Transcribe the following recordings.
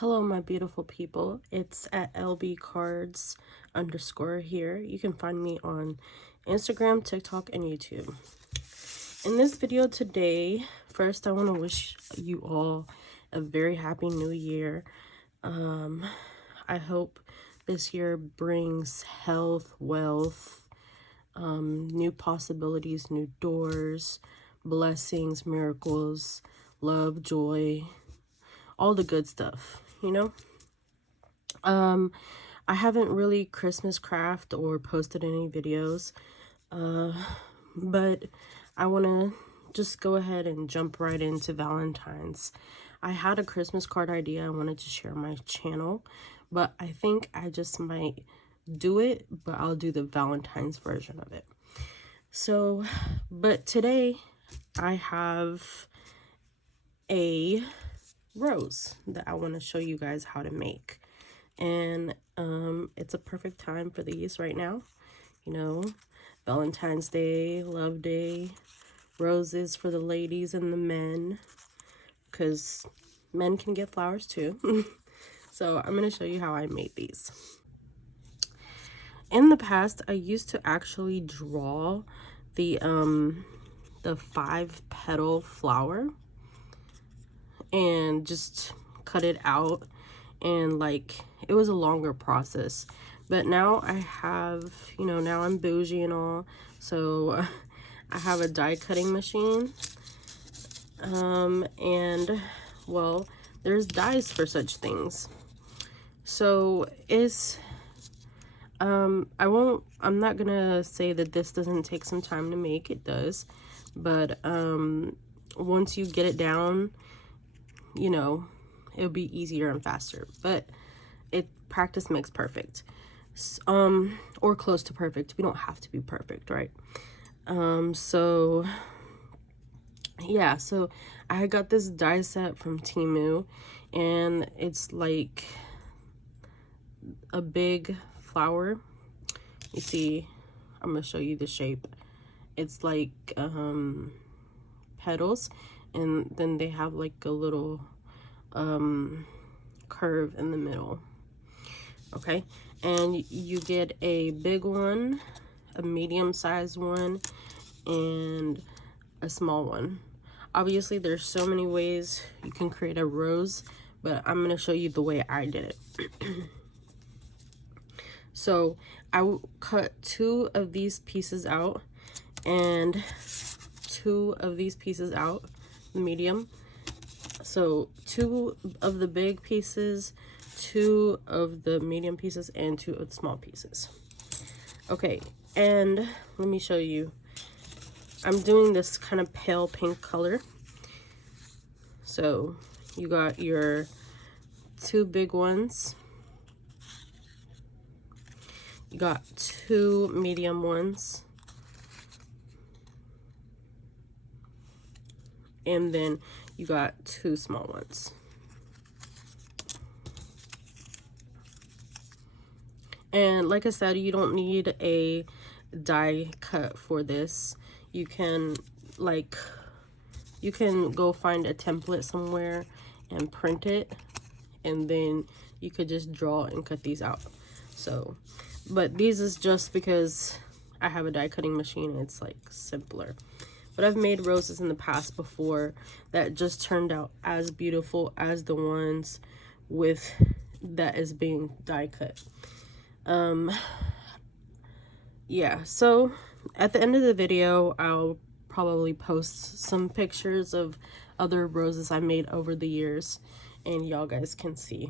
Hello, my beautiful people. It's at lbcards _ here. You can find me on Instagram, TikTok, and YouTube. In this video today, first I want to wish you all a very happy new year. I hope this year brings health, wealth, new possibilities, new doors, blessings, miracles, love, joy, all the good stuff, you know? I haven't really Christmas craft or posted any videos, but I want to just go ahead and jump right into Valentine's. I had a Christmas card idea I wanted to share on my channel, but I think I just might do it, but I'll do the Valentine's version of it. So, but today I have a rose that I want to show you guys how to make, and it's a perfect time for these right now, you know, Valentine's Day, Love Day, roses for the ladies and the men, because men can get flowers too. So I'm going to show you how I made these. In the past, I used to actually draw the 5-petal flower and just cut it out, and like it was a longer process. But now I have, you know, now I'm bougie and all, so I have a die cutting machine, and well, there's dies for such things. So it's I'm not gonna say that this doesn't take some time to make. It does, but once you get it down, you know, it'll be easier and faster. But practice makes perfect, or close to perfect. We don't have to be perfect, right? So yeah, so I got this die set from Temu, and it's like a big flower. You see, I'm gonna show you the shape. It's like petals, and then they have like a little curve in the middle. Okay, and you get a big one, a medium-sized one, and a small one. Obviously there's so many ways you can create a rose, but I'm going to show you the way I did it. So I cut 2 of these pieces out and 2 of these pieces out, the medium. So 2 of the big pieces, 2 of the medium pieces, and 2 of the small pieces. Okay, and let me show you. I'm doing this kind of pale pink color. So you got your 2 big ones. You got 2 medium ones. And then you got 2 small ones. And like I said, you don't need a die cut for this. You can go find a template somewhere and print it, and then you could just draw and cut these out. So, but these is just because I have a die cutting machine, it's like simpler. But I've made roses in the past before that just turned out as beautiful as the ones with that is being die cut. Yeah, so at the end of the video, I'll probably post some pictures of other roses I made over the years, and y'all guys can see.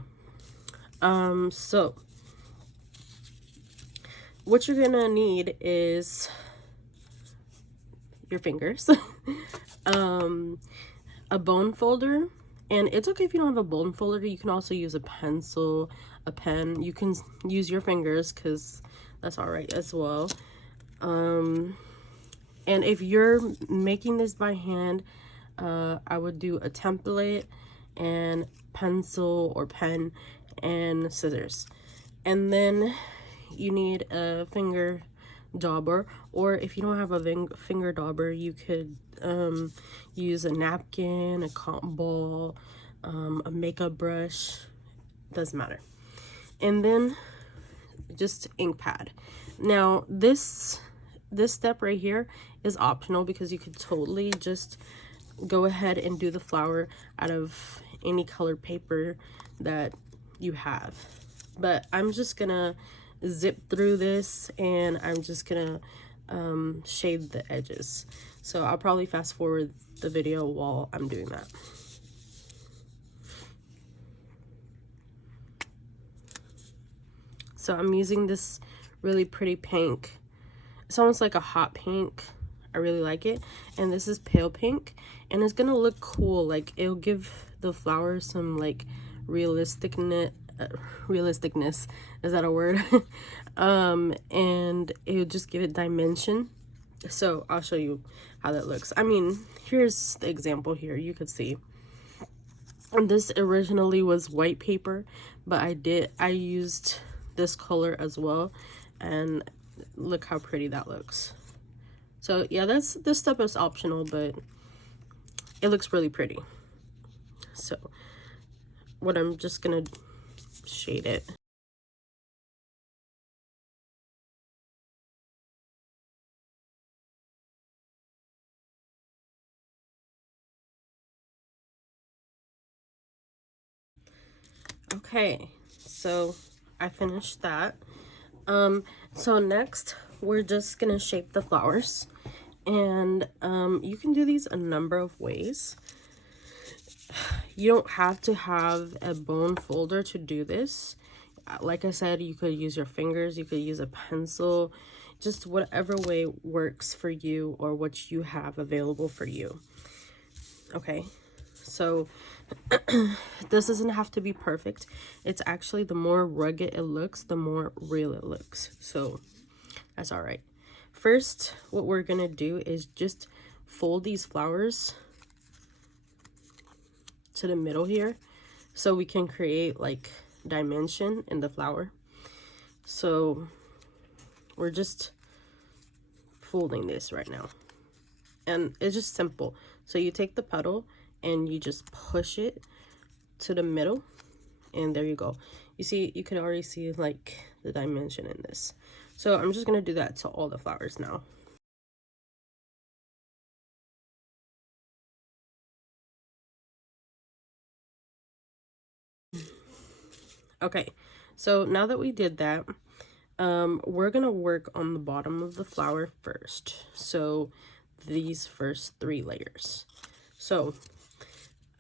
So what you're gonna need is your fingers, a bone folder, and it's okay if you don't have a bone folder. You can also use a pencil, a pen. You can use your fingers because that's all right as well. And if you're making this by hand, I would do a template and pencil or pen and scissors. And then you need a finger dauber, or if you don't have a finger dauber, you could use a napkin, a cotton ball, a makeup brush, doesn't matter. And then just ink pad. Now this step right here is optional because you could totally just go ahead and do the flower out of any colored paper that you have. But I'm just gonna zip through this and I'm just gonna shade the edges. So I'll probably fast forward the video while I'm doing that. So I'm using this really pretty pink. It's almost like a hot pink. I really like it. And this is pale pink. And it's gonna look cool. Like, it'll give the flower some like realisticness. Is that a word? And it'll just give it dimension. So I'll show you how that looks. I mean, here's the example here. You could see. And this originally was white paper, but I used this color as well, and look how pretty that looks. So yeah, this step is optional, but it looks really pretty. So what I'm just gonna shade it. Okay, so I finished that. So next we're just gonna shape the flowers, and you can do these a number of ways. You don't have to have a bone folder to do this. Like I said, you could use your fingers, you could use a pencil, just whatever way works for you or what you have available for you. Okay, so this doesn't have to be perfect. It's actually, the more rugged it looks, the more real it looks. So that's all right. First, what we're gonna do is just fold these flowers to the middle here so we can create like dimension in the flower. So we're just folding this right now, and it's just simple. So you take the petal and you just push it to the middle, and there you go. You see, you could already see like the dimension in this. So I'm just gonna do that to all the flowers now. Okay, so now that we did that, we're gonna work on the bottom of the flower first. So these first 3 layers. So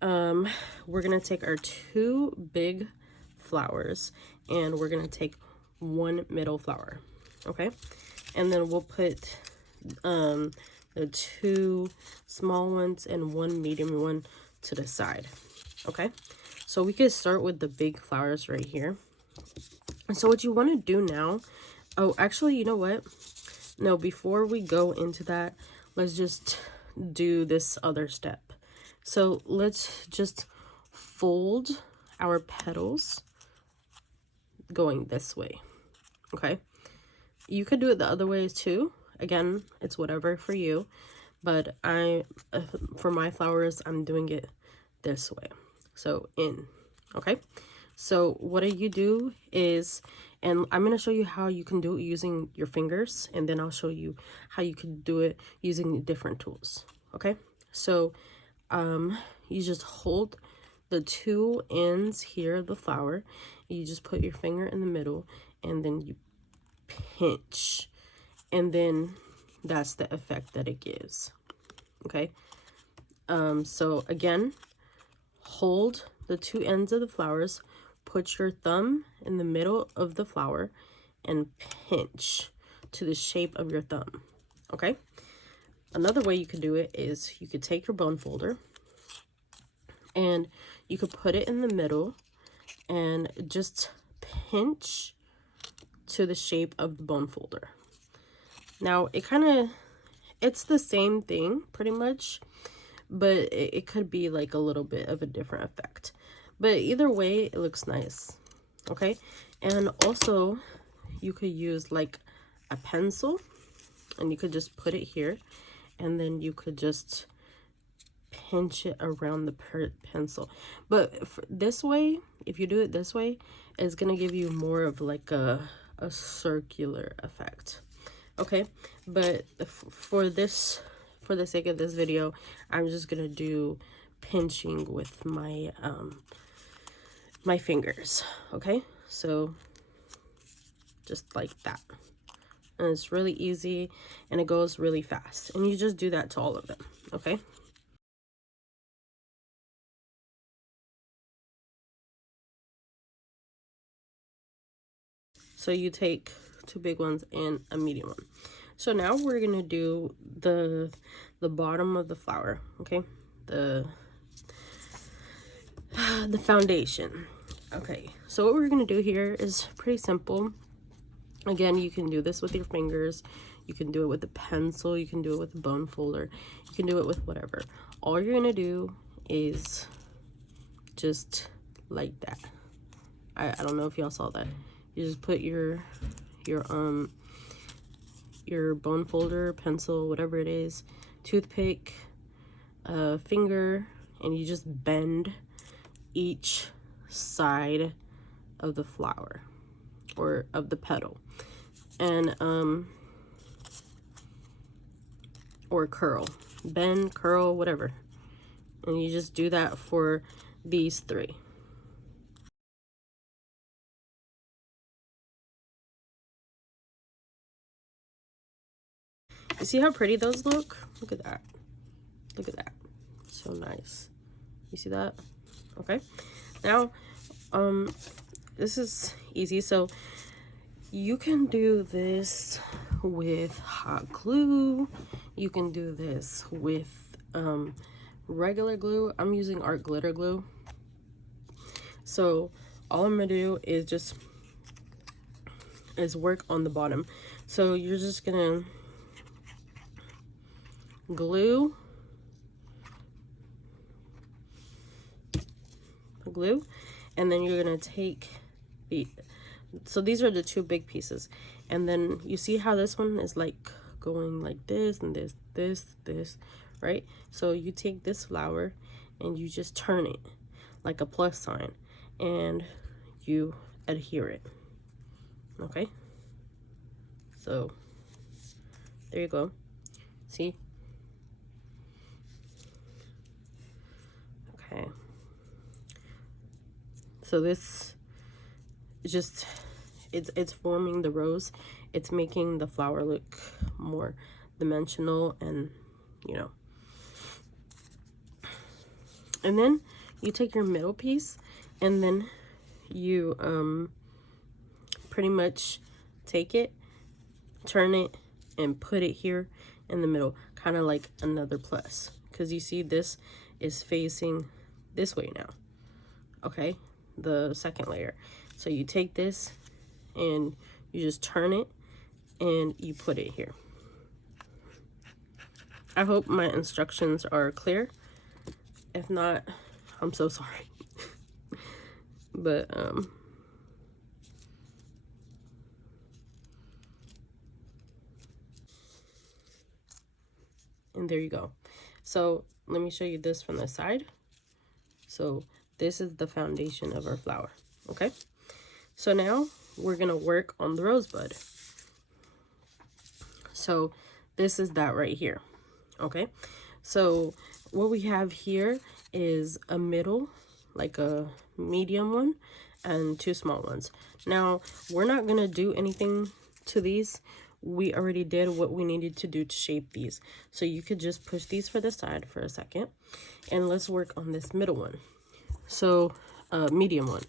we're gonna take our 2 big flowers and we're gonna take 1 middle flower. Okay, and then we'll put the 2 small ones and 1 medium one to the side. Okay, so we could start with the big flowers right here. And so what you want to do now, oh, actually, you know what? No, before we go into that, let's just do this other step. So let's just fold our petals going this way. Okay, you could do it the other way too. Again, it's whatever for you, but for my flowers, I'm doing it this way. So in. Okay, so what you do is, and I'm going to show you how you can do it using your fingers, and then I'll show you how you can do it using different tools. Okay, so you just hold the 2 ends here of the flower, you just put your finger in the middle, and then you pinch, and then that's the effect that it gives. Okay, so again, hold the 2 ends of the flowers, put your thumb in the middle of the flower, and pinch to the shape of your thumb. Okay, another way you could do it is you could take your bone folder and you could put it in the middle and just pinch to the shape of the bone folder. Now it's the same thing pretty much, but it could be like a little bit of a different effect, but either way it looks nice. Okay, and also you could use like a pencil and you could just put it here, and then you could just pinch it around the pencil. But this way, if you do it this way, it's gonna give you more of like a circular effect. Okay, but for the sake of this video, I'm just gonna do pinching with my my fingers. Okay, so just like that. And it's really easy and it goes really fast, and you just do that to all of them. Okay, so you take 2 big ones and a medium one. So now we're gonna do the bottom of the flower. Okay, the foundation. Okay, so what we're gonna do here is pretty simple. Again, you can do this with your fingers, you can do it with a pencil, you can do it with a bone folder, you can do it with whatever. All you're gonna do is just like that. I don't know if y'all saw that. You just put your bone folder, pencil, whatever it is, toothpick, finger, and you just bend each side of the flower or of the petal, and or curl, bend, curl, whatever, and you just do that for these 3. You see how pretty those look? Look at that. Look at that. So nice. You see that? Okay. Now, this is easy. So you can do this with hot glue. You can do this with regular glue. I'm using art glitter glue. So all I'm gonna do is work on the bottom. So you're just gonna glue, and then you're gonna take so these are the 2 big pieces, and then you see how this one is like going like this and this, right? So you take this flower and you just turn it like a plus sign and you adhere it. Okay, so there you go. See? Okay, so this is just it's forming the rose. It's making the flower look more dimensional, and you know. And then you take your middle piece and then you pretty much take it, turn it, and put it here in the middle, kind of like another plus, because you see this is facing this way now. Okay, the second layer. So you take this and you just turn it and you put it here. I hope my instructions are clear. If not, I'm so sorry. But and there you go. So let me show you this from the side. So this is the foundation of our flower. Okay, so now we're gonna work on the rosebud. So this is that right here. Okay, so what we have here is a middle, like a medium one, and 2 small ones. Now we're not gonna do anything to these. We already did what we needed to do to shape these, so you could just push these for the side for a second, and let's work on this middle one. So medium one.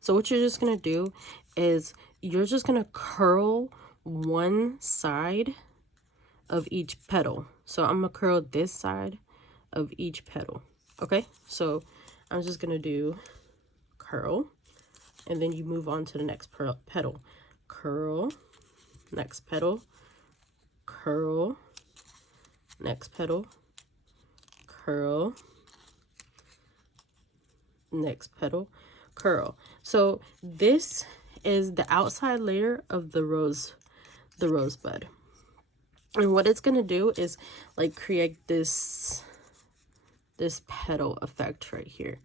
So what you're just gonna do is you're just gonna curl one side of each petal. So I'm gonna curl this side of each petal. Okay, so I'm just gonna do curl, and then you move on to the next petal. Curl, next petal, curl, next petal, curl, next petal, curl. So this is the outside layer of the rosebud. And what it's gonna do is like create this this petal effect right here.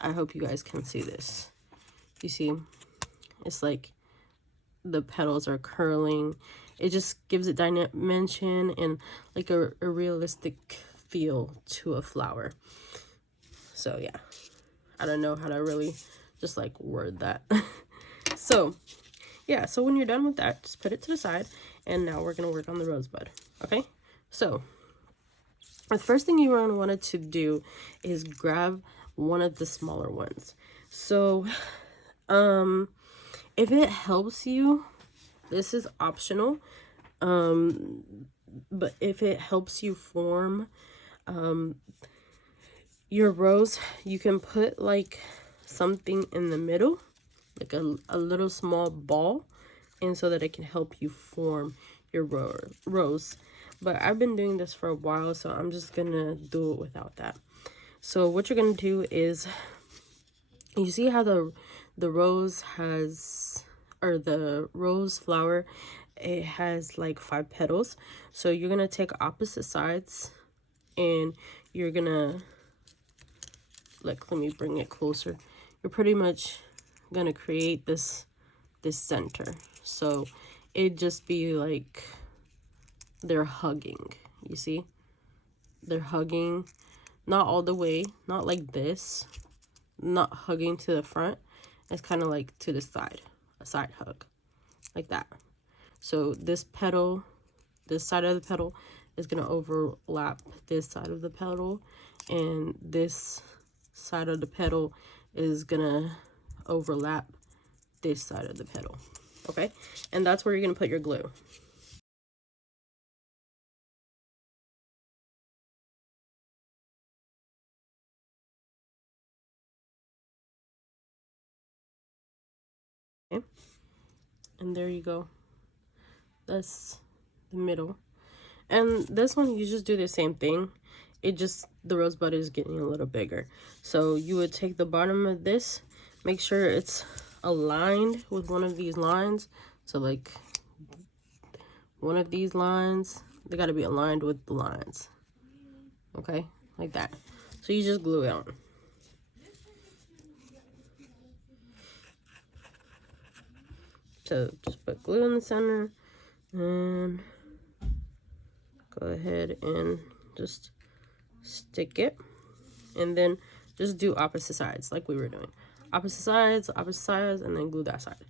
I hope you guys can see this. You see, it's like the petals are curling. It just gives it dimension and like a realistic feel to a flower. So yeah, I don't know how to really just like word that. So yeah, so when you're done with that, just put it to the side, and now we're gonna work on the rosebud. Okay, so the first thing you're gonna want to do is grab one of the smaller ones. So if it helps you, this is optional, but if it helps you form your rose, you can put like something in the middle, like a little small ball, and so that it can help you form your rose. But I've been doing this for a while, so I'm just gonna do it without that. So what you're gonna do is, you see how the rose has, or the rose flower, it has like 5 petals. So you're gonna take opposite sides, and you're gonna, like, let me bring it closer. You're pretty much gonna create this center. So it'd just be like they're hugging. You see, they're hugging, not all the way, not like this, not hugging to the front. It's kind of like to the side, a side hug, like that. So this petal, this side of the petal is going to overlap this side of the petal, and this side of the petal is going to overlap this side of the petal. Okay, and that's where you're going to put your glue. Okay, and there you go. That's the middle. And this one, you just do the same thing. It just, the rosebud is getting a little bigger. So you would take the bottom of this, make sure it's aligned with one of these lines. So like one of these lines, they got to be aligned with the lines. Okay, like that. So you just glue it on. So just put glue in the center, and go ahead and just stick it, and then just do opposite sides like we were doing. Opposite sides, and then glue that side.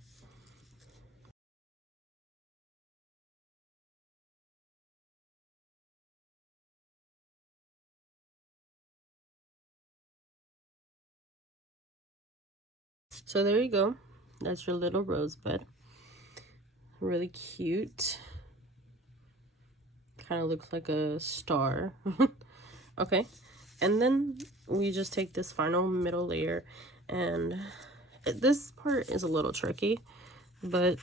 So there you go. That's your little rosebud. Really cute. Kind of looks like a star. Okay, and then we just take this final middle layer, and this part is a little tricky, but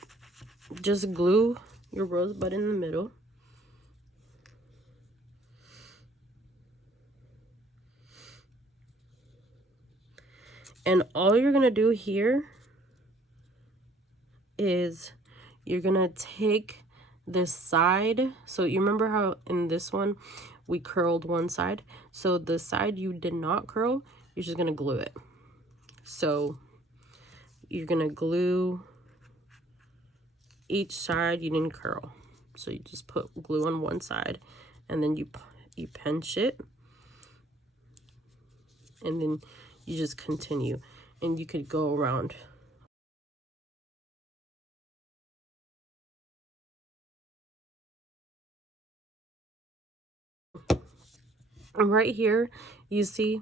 just glue your rosebud in the middle. And all you're gonna do here is you're gonna take this side. So you remember how in this one we curled one side? So the side you did not curl, you're just gonna glue it. So you're gonna glue each side you didn't curl. So you just put glue on one side, and then you pinch it, and then you just continue, and you could go around. And right here, you see,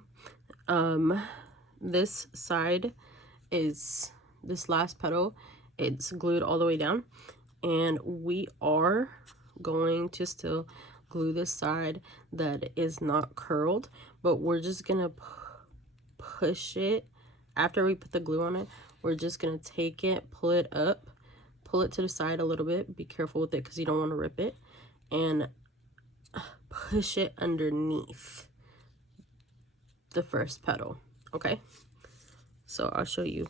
this side is, this last petal, it's glued all the way down, and we are going to still glue this side that is not curled, but we're just gonna push it. After we put the glue on it, we're just gonna take it, pull it up, pull it to the side a little bit. Be careful with it because you don't want to rip it, and push it underneath the first petal. Okay, so I'll show you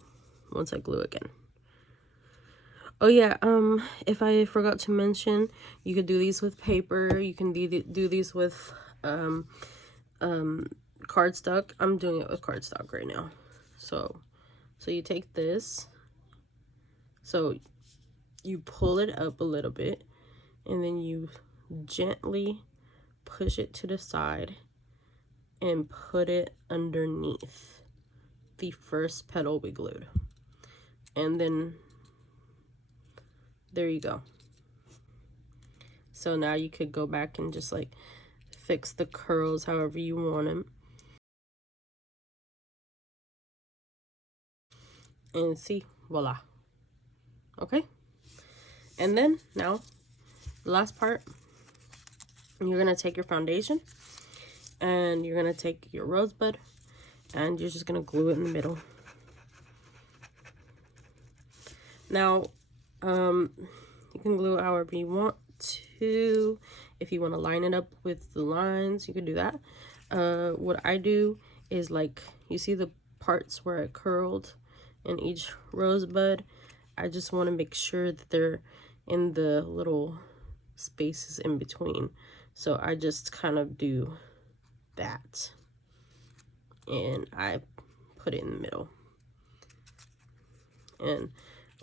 once I glue again. Oh yeah, if I forgot to mention, you could do these with paper. You can do these with cardstock. I'm doing it with cardstock right now. So you take this, so you pull it up a little bit, and then you gently push it to the side and put it underneath the first petal we glued. And then there you go. So now you could go back and just like fix the curls however you want them. And see, voila. Okay. And then now, the last part, you're gonna take your foundation and you're gonna take your rosebud and you're just gonna glue it in the middle. Now, you can glue it however you want to. If you want to line it up with the lines, you can do that. What I do is, like, you see the parts where it curled in each rosebud? I just want to make sure that they're in the little spaces in between. So I just kind of do that. And I put it in the middle. And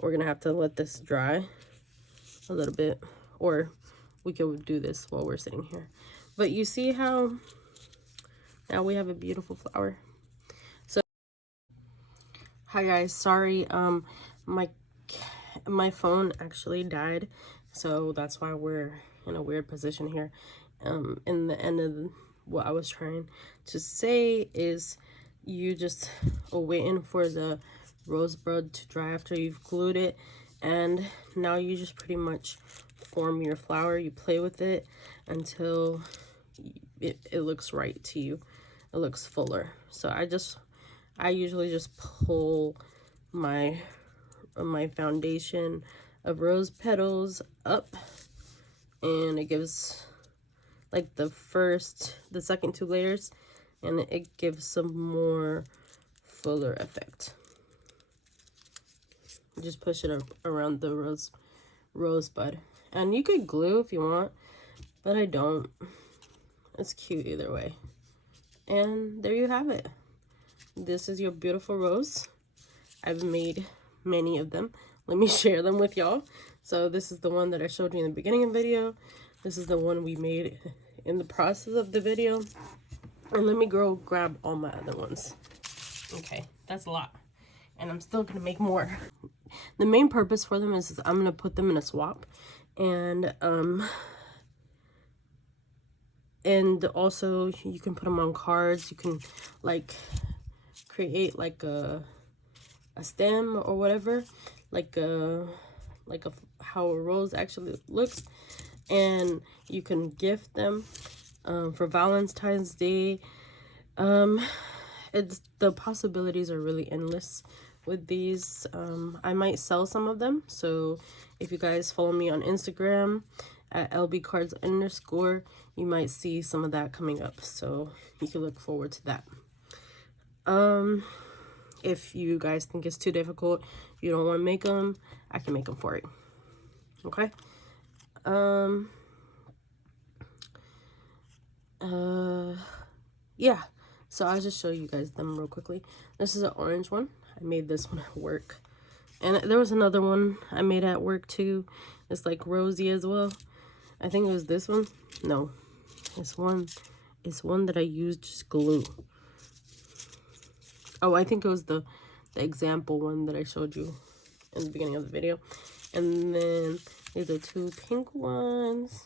we're going to have to let this dry a little bit. Or we could do this while we're sitting here. But you see how now we have a beautiful flower. So, hi guys, sorry, my phone actually died, so that's why we're in a weird position here. In the end of what I was trying to say is, you just are waiting for the rosebud to dry after you've glued it, and now you just pretty much form your flower. You play with it until it looks right to you. It looks fuller. So I usually just pull my foundation of rose petals up, and it gives like the second 2 layers, and it gives some more fuller effect. Just push it up around the rosebud, and you could glue if you want, but I don't. It's cute either way. And there you have it. This is your beautiful rose. I've made many of them. Let me share them with y'all. So this is the one that I showed you in the beginning of the video. This is the one we made in the process of the video. And let me go grab all my other ones. Okay, that's a lot. And I'm still gonna make more. The main purpose for them is I'm gonna put them in a swap. And also you can put them on cards. You can like create like a stem or whatever, like how a rose actually looks, and you can gift them for Valentine's Day. The possibilities are really endless with these. I might sell some of them, so if you guys follow me on Instagram at lbcards_, you might see some of that coming up, so you can look forward to that. If you guys think it's too difficult, you don't want to make them, I can make them for you. Okay. Yeah, so I'll just show you guys them real quickly. This is an orange one. I made this one at work, and there was another one I made at work too. It's like rosy as well. I think it was this one. No, it's one that I used just glue. Oh, I think it was the example one that I showed you in the beginning of the video. And then these are 2 pink ones.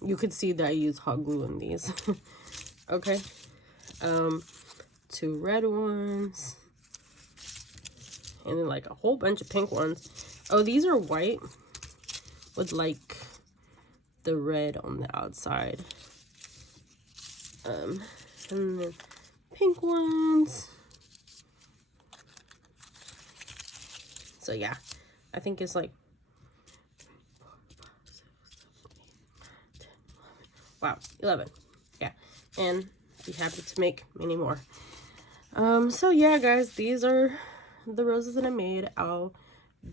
You could see that I used hot glue in these. Okay. 2 red ones. And then like a whole bunch of pink ones. Oh, these are white with like the red on the outside. And then pink ones. So yeah, I think it's like, wow, 11. Yeah, and be happy to make many more. So yeah, guys, these are the roses that I made. I'll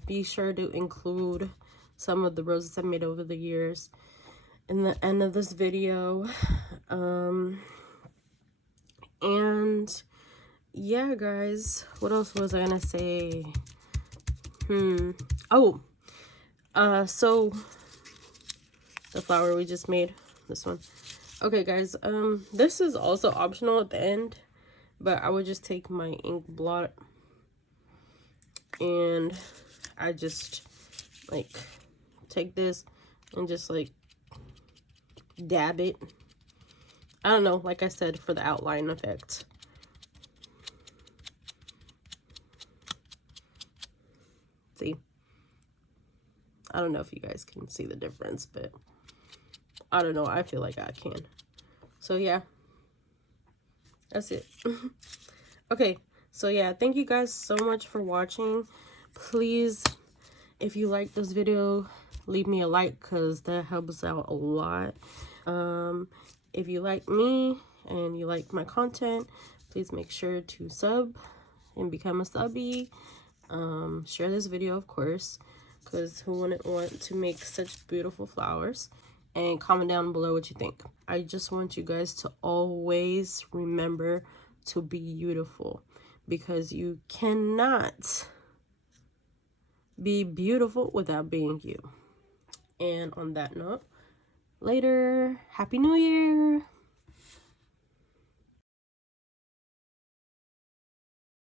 be sure to include some of the roses I made over the years in the end of this video. And yeah, guys, what else was I gonna say? Oh, so the flower we just made, this one. Okay, guys, this is also optional at the end, but I would just take my ink blot and I just like take this and just like dab it. I don't know, like I said, for the outline effect. See? I don't know if you guys can see the difference, but I don't know. I feel like I can. So yeah, that's it. Okay, so yeah, thank you guys so much for watching. Please, if you like this video, leave me a like because that helps out a lot. If you like me and you like my content, please make sure to sub and become a subby. Share this video, of course, because who wouldn't want to make such beautiful flowers? And comment down below what you think. I just want you guys to always remember to be beautiful, because you cannot be beautiful without being you. And on that note, later, Happy New Year!